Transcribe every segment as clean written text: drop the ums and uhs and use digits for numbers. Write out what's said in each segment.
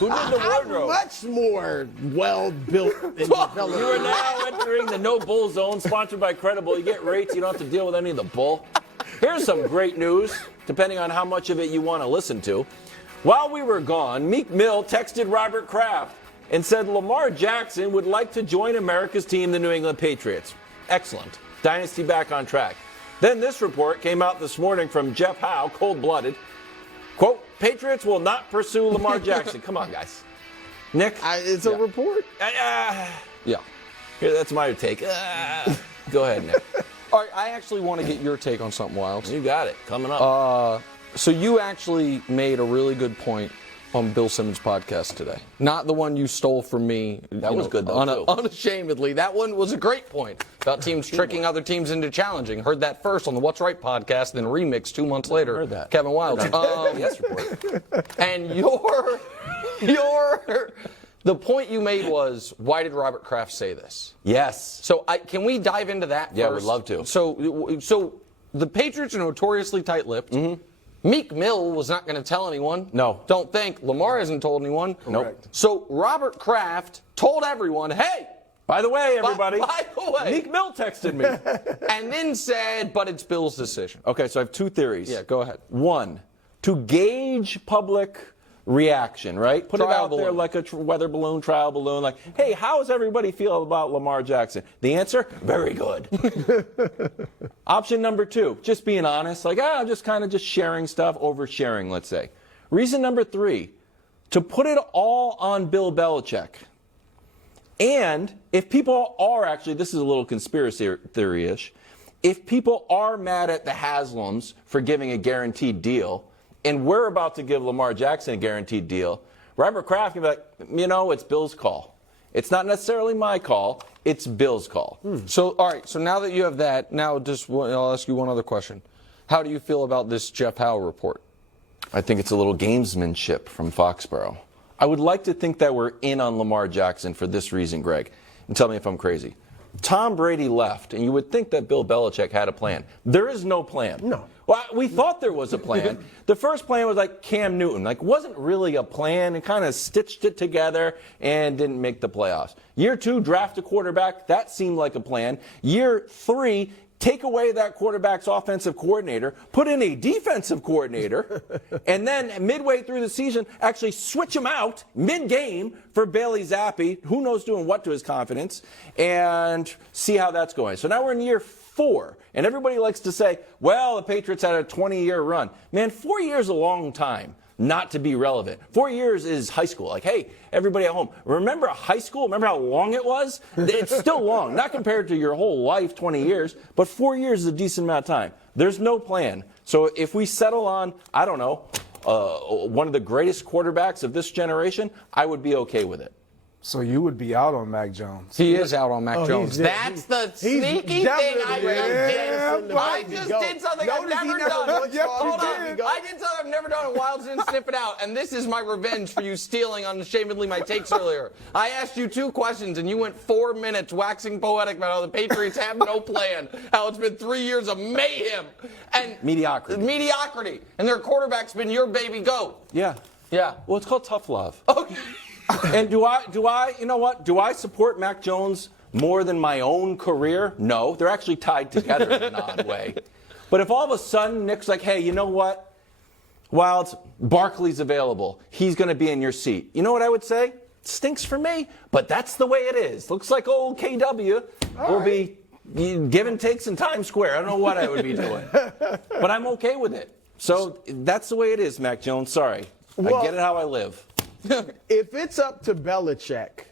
Who did the wardrobe? Much more well-built and developed. You are now entering the no bull zone, sponsored by Credible. You get rates, you don't have to deal with any of the bull. Here's some great news, depending on how much of it you want to listen to. While we were gone, Meek Mill texted Robert Kraft and said Lamar Jackson would like to join America's team, the New England Patriots. Excellent. Dynasty back on track. Then this report came out this morning from Jeff Howe, cold-blooded. Quote, Patriots will not pursue Lamar Jackson. Come on, guys. Nick? It's a report. Yeah. Here, that's my take. Go ahead, Nick. All right, I actually want to get your take on something, Wilds. You got it. Coming up. So you actually made a really good point on Bill Simmons' podcast today. Not the one you stole from me. That was good, though, too. Unashamedly. That one was a great point about teams tricking other teams into challenging. Heard that first on the What's Right podcast, then remixed 2 months later. Heard that. Kevin Wilds. Yes, report. And the point you made was, why did Robert Kraft say this? Yes. So can we dive into that first? Yeah, we'd love to. So the Patriots are notoriously tight-lipped. Mm-hmm. Meek Mill was not going to tell anyone. No. Don't think. Lamar hasn't told anyone. Nope. So Robert Kraft told everyone, hey. By the way, everybody. By the way. Meek Mill texted me. And then said, but it's Bill's decision. Okay, so I have two theories. Yeah, go ahead. One, to gauge public reaction, right? Put Trial it out there balloon. like a weather balloon, trial balloon, like, hey, how does everybody feel about Lamar Jackson? The answer, very good. Option number two, just being honest, like, I'm just kind of just sharing stuff, oversharing, let's say. Reason number three, to put it all on Bill Belichick. And if people are actually, this is a little conspiracy theory-ish, if people are mad at the Haslams for giving a guaranteed deal, and we're about to give Lamar Jackson a guaranteed deal, Robert Kraft can be like, it's Bill's call. It's not necessarily my call. It's Bill's call. So, all right, so now that you have that, I'll ask you one other question. How do you feel about this Jeff Howe report? I think it's a little gamesmanship from Foxborough. I would like to think that we're in on Lamar Jackson for this reason, Greg. And tell me if I'm crazy. Tom Brady left, and you would think that Bill Belichick had a plan. There is no plan. No. Well, we thought there was a plan. The first plan was like Cam Newton. Like, wasn't really a plan and kind of stitched it together and didn't make the playoffs. Year two, draft a quarterback. That seemed like a plan. Year three, take away that quarterback's offensive coordinator, put in a defensive coordinator, and then midway through the season, actually switch him out mid-game for Bailey Zappi, who knows doing what to his confidence, and see how that's going. So now we're in year four, and everybody likes to say, well, the Patriots had a 20-year run. Man, 4 years is a long time not to be relevant. 4 years is high school. Like, hey, everybody at home, remember high school? Remember how long it was? It's still long, not compared to your whole life, 20 years, but 4 years is a decent amount of time. There's no plan. So if we settle on, I don't know, one of the greatest quarterbacks of this generation, I would be okay with it. So you would be out on Mac Jones. He is out on Mac Jones. That's the sneaky thing I just did something I've never done. Hold on. I did something I've never done, and Wilds didn't sniff it out. And this is my revenge for you stealing unashamedly my takes earlier. I asked you 2 questions, and you went 4 minutes waxing poetic about how the Patriots have no plan, how it's been 3 years of mayhem and Mediocrity. and their quarterback's been your baby goat. Yeah. Yeah. Well, it's called tough love. Okay. And do I support Mac Jones more than my own career? No, they're actually tied together in an odd way. But if all of a sudden Nick's like, hey, you know what? Wilds, Barkley's available. He's going to be in your seat. You know what I would say? Stinks for me, but that's the way it is. Looks like old KW will be giving takes in Times Square. I don't know what I would be doing. But I'm okay with it. So that's the way it is, Mac Jones. Sorry. I get it how I live. If it's up to Belichick,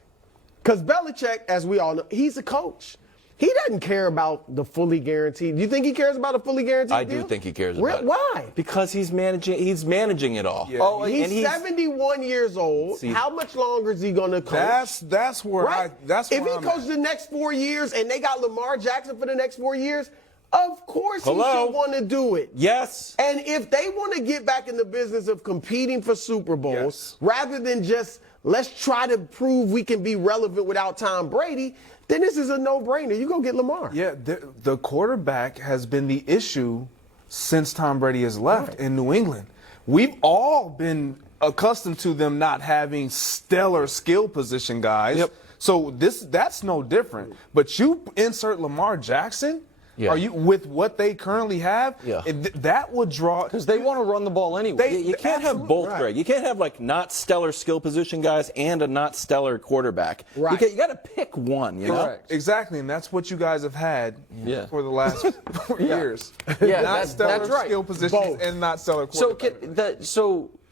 because Belichick, as we all know, he's a coach. He doesn't care about the fully guaranteed. Do you think he cares about a fully guaranteed I deal? do think he cares about it. Why? Because he's managing it all. Yeah. Oh, and he's 71 years old. See, how much longer is he going to coach? That's where right? if he coached the next 4 years and they got Lamar Jackson for the next 4 years, of course he should want to do it. Yes. And if they want to get back in the business of competing for Super Bowls, rather than just let's try to prove we can be relevant without Tom Brady, then this is a no-brainer. You go get Lamar. Yeah, the quarterback has been the issue since Tom Brady has left in New England. We've all been accustomed to them not having stellar skill position guys. Yep. So that's no different. But you insert Lamar Jackson. Yeah. Are you with what they currently have? Yeah. That would draw because they want to run the ball anyway. You can't have both, right. Greg. You can't have like not stellar skill position guys and a not stellar quarterback. Right. You got to pick one. You know. Correct. Exactly, and that's what you guys have had Yeah. for the last 4 years. Yeah, not stellar that's right. skill positions Both. and not stellar So, quarterback.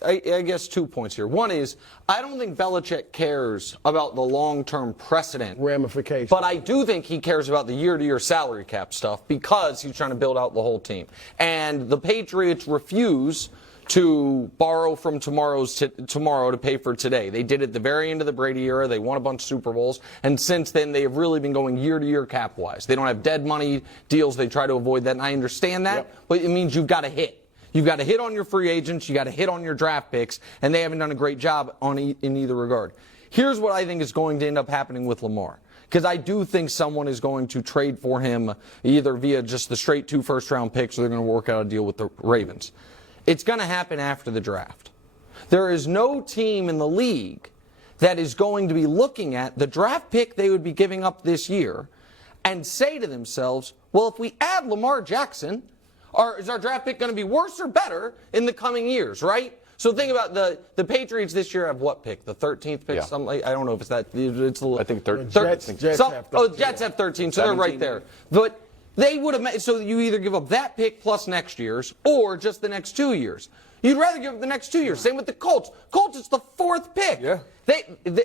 I guess 2 points here. One is, I don't think Belichick cares about the long-term precedent Ramifications. but I do think he cares about the year-to-year salary cap stuff because he's trying to build out the whole team. And the Patriots refuse to borrow from tomorrow to pay for today. They did it at the very end of the Brady era. They won a bunch of Super Bowls. And since then, they have really been going year-to-year cap-wise. They don't have dead money deals. They try to avoid that, and I understand that. Yep. But it means you've got to hit. You've got to hit on your free agents. You've got to hit on your draft picks. And they haven't done a great job in either regard. Here's what I think is going to end up happening with Lamar. Because I do think someone is going to trade for him either via just the straight 2 first-round picks or they're going to work out a deal with the Ravens. It's going to happen after the draft. There is no team in the league that is going to be looking at the draft pick they would be giving up this year and say to themselves, well, if we add Lamar Jackson, is our draft pick going to be worse or better in the coming years, right? So think about the Patriots this year have what pick? The 13th pick? Yeah. Something like, I don't know if it's that. It's I think 13. Jets have 13. Jets have 13, so they're right 17. there. But they would have, so you either give up that pick plus next year's or just the next 2 years. You'd rather give up the next 2 years. Same with the Colts. Colts, it's the 4th pick. Yeah.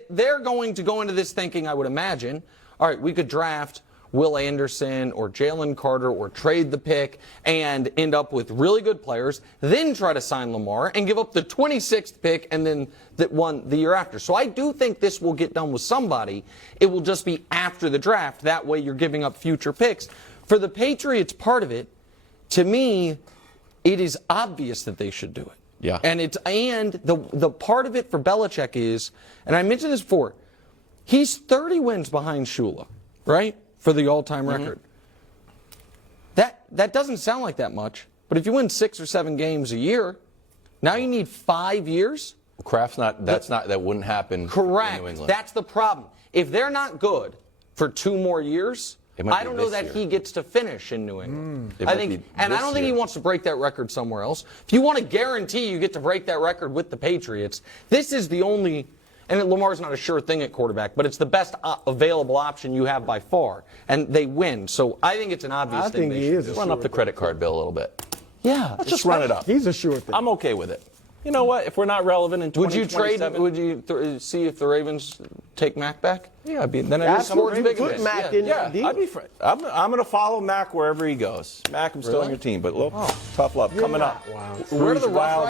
They're going to go into this thinking, I would imagine, all right, we could draft Will Anderson or Jalen Carter or trade the pick and end up with really good players, then try to sign Lamar and give up the 26th pick and then that one the year after. So I do think this will get done with somebody. It will just be after the draft. That way you're giving up future picks. For the Patriots part of it, to me, it is obvious that they should do it. Yeah. And the part of it for Belichick is, and I mentioned this before, he's 30 wins behind Shula, right? For the all-time record. That doesn't sound like that much, but if you win 6 or 7 games a year, now you need 5 years. Kraft's not. That wouldn't happen. Correct. In New England. That's the problem. If they're not good for 2 more years, It might I be don't know this that year. he gets to finish in New England. It I might think, be and I this don't think he year. wants to break that record somewhere else. If you want to guarantee you get to break that record with the Patriots, this is the only. And Lamar's not a sure thing at quarterback, but it's the best available option you have by far, and they win. So I think it's an obvious I thing. think they he should is do. a Run up the credit card bill a little bit. Yeah, Let's just run it up. He's a sure thing. I'm okay with it. You know what? If we're not relevant in Would you trade? 2027, Would you see if the Ravens take Mac back? Yeah, then I'd be Absolutely. sports big Put event. Mac Yeah. in that deal. I'd be. I'm going to follow Mac wherever he goes. Mac, I'm still on your team, but look, tough love coming up. Wow. Where do the Rouge Wild